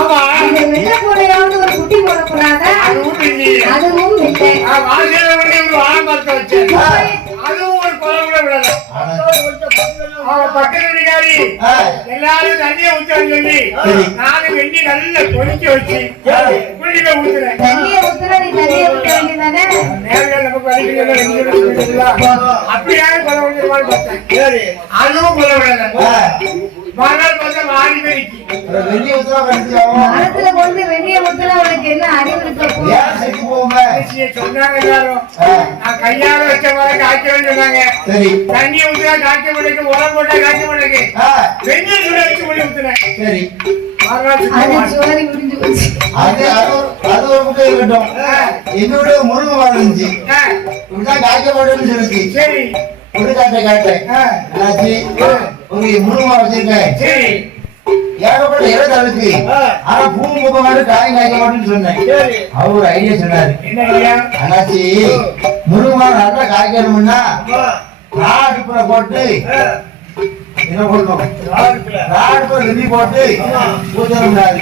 ஆமா இந்த வெள்ளை பூனையாவது ஒரு குட்டி போடக்கூடாதா? அதுவும் இல்லை. ஆரம்பத்தை வச்சேன் அதுவும் ஒரு குழந்தை விடல பக்கத்துக்காரி எல்லாரும் தண்ணிய ஊத்தான்னு சொல்லி நானும் வெண்ணி நல்லா கொதிக்க வச்சு குளிக்க ஊத்துறேன். தண்ணிய ஊத்துற நீ தண்ணிய ஊத்த வேண்டியதானே? நேரம் நமக்கு அப்படியாவது கொலை விடுவான்னு பார்த்தேன். அதுவும் கொலை விடல. மறுநாள் பார்த்தா மாறி போயிடுச்சு. மரத்துல கொண்டு வெண்ணிய ஊத்துனா உனக்கு என்ன அறிவு இருக்க சொன்னாங்க எல்லாரும். நான் கையால வச்ச மாதிரி காய்ச்சல் சொன்னாங்க. தண்ணிய ஊத்துனா காய்ச்ச மாட்டேங்க, உரம் போட்டா காய்ச்ச மாட்டேங்க. வெண்ணி சுட வச்சு மொழி ஊத்துனேன். என்னோட முருங்கை மரம் இருந்துச்சு, இப்படிதான் காய்க்க மாட்டேன்னு சொல்லிச்சு. சரி ஒரு காட்டேன் ஒரு முருங்கை மரம் வச்சிருக்கேன், ஏகப்பட்ட இடம் இருக்கு. ஆனா பூ முக மாதிரி காய் காய்க்க மாட்டேன்னு சொன்னேன். அவர் ஒரு ஐடியா சொன்னாரு. அண்ணாச்சி முருங்கை மரம் நல்லா காய்க்கணும்னா ராடுப்புற போட்டு என்ன பண்ணணும், ராடுப்புற வெள்ளி போட்டு ஊத்தக்கூடாது.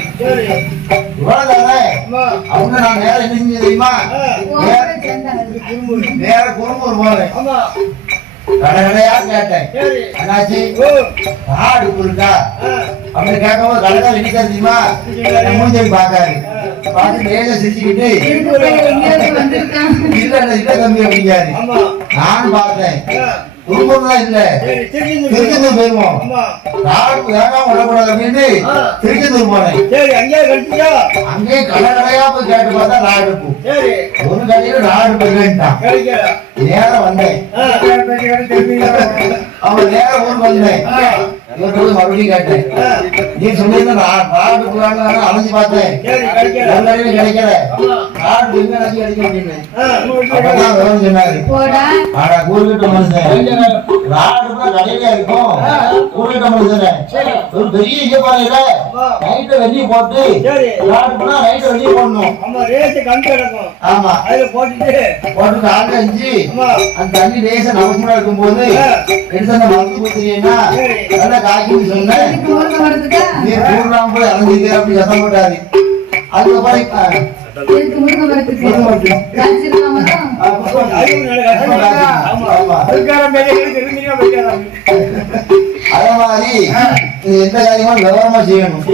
இவ்வளவுதானே. அவங்க நான் நேரம் என்ன செஞ்சு தெரியுமா, நேர குறும்பூர் போறேன். கடையா கேட்டேன், அண்ணாச்சி ராடுப்பு இருக்கா அப்படி கேட்கும்போது கடைதான் வெடிக்கா தெரியுமா, மூஞ்சி பாக்காரு பார்த்து நேர சிரிச்சுக்கிட்டு இல்ல இல்ல தம்பி அப்படிங்காரு. நான் பார்த்தேன் குடும்பம்லாம் இல்ல, திருச்செந்தூர் போயிருவோம். ராடுப்பு வேகாம விடக்கூடாது அப்படின்னு திருச்செந்தூர் போனேன். அங்கே கடை கடையா போய் கேட்டு பார்த்தா ராடுப்பு, ஒரு கடையில ராடுப்பு இல்லைன்ட்டான். நேரம் வந்தேன், அவன் நேரம் ஊருக்கு வந்தேன். இவர்கிட்ட மறுபடியும் கேட்டேன், நீ சொல்லியிருந்த ராடுப்பு வேணும் அலைஞ்சு பார்த்தேன், ஒரு கடையில கிடைக்கல, ராடுப்பு எங்க அலைஞ்சு கிடைக்க அப்படின்னு அப்பதான் விவரம் சொன்னாரு. ஆனா கூறுகிட்ட மனுஷன் ராடுப்புனா கடையில இருக்கும், கூறுகிட்ட மனுஷன் ஒரு பெரிய இயப்பாறையில நைட்டு வெள்ளி போட்டு ராடுப்புனா நைட்டு வெள்ளி போடணும். ஆமா போட்டு ஆள் அஞ்சு அந்த தண்ணி லேச நமக்குமா இருக்கும் போது எடுத்து அந்த மருந்து ஊத்துறீங்கன்னா நல்லா காய்க்குன்னு சொன்னேன். நீ கூடுறாம போய் அலைஞ்சிருக்க அப்படி சத்தம் போட்டாரு. அதுக்கப்புறம் அதே மாதிரி எந்த காரியமும் விவரமா செய்யணும்.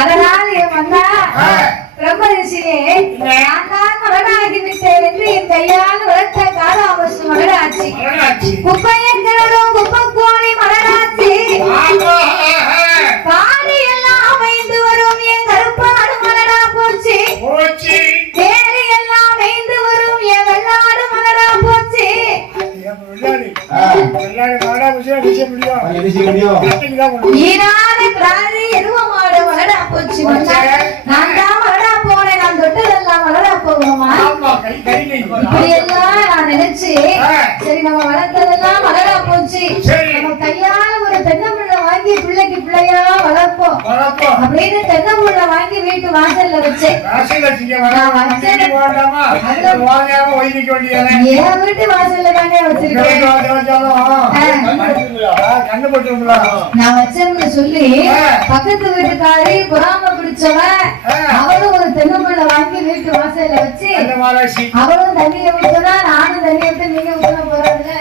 அதனால வந்தா பிரம்ம ரிஷியே நான் தான் மகனாகி விட்டேன் என்று என் கையால் வளர்த்த காலாமசு மகனாட்சி, குப்பையங்களும் குப்பக்கோழி மகனாட்சி, காலி எல்லாம் அமைந்து வரும் என் கருப்பாடு மலரா போச்சு, தேடி எல்லாம் அமைந்து வரும் என் வெள்ளாடு மலரா போச்சு. ஈரான கிராரி எருவமாடு மலரா போச்சு. நான் தான் மலரா போனேன், நான் தொட்டதெல்லாம் மலரா போகுமா? இப்படி எல்லாம் நான் நினைச்சு சரி நம்ம வளர்த்ததெல்லாம் மலரா போச்சு, நம்ம கையால ஒரு தென்னம்பிள்ளை வாங்கி பிள்ளைக்கு பிள்ளையா வளர்ப்போம் அப்படின்னு தென்னம்பிள்ளை வாங்கி வீட்டு வாசல்ல வச்சேன். என் வீட்டு வாசல்ல தானே வச்சிருக்கேன். நான் வச்சேன்னு சொல்லி பக்கத்து வீட்டுக்காரி பொறாம பிடிச்சவன் அவளும் ஒரு தென்னம்பிள்ளை வாங்கி வீட்டு வாசல்ல வச்சு அவளும் தண்ணியை ஊத்துனா நானும் தண்ணியை விட்டு நீங்க ஊத்துன போறதுல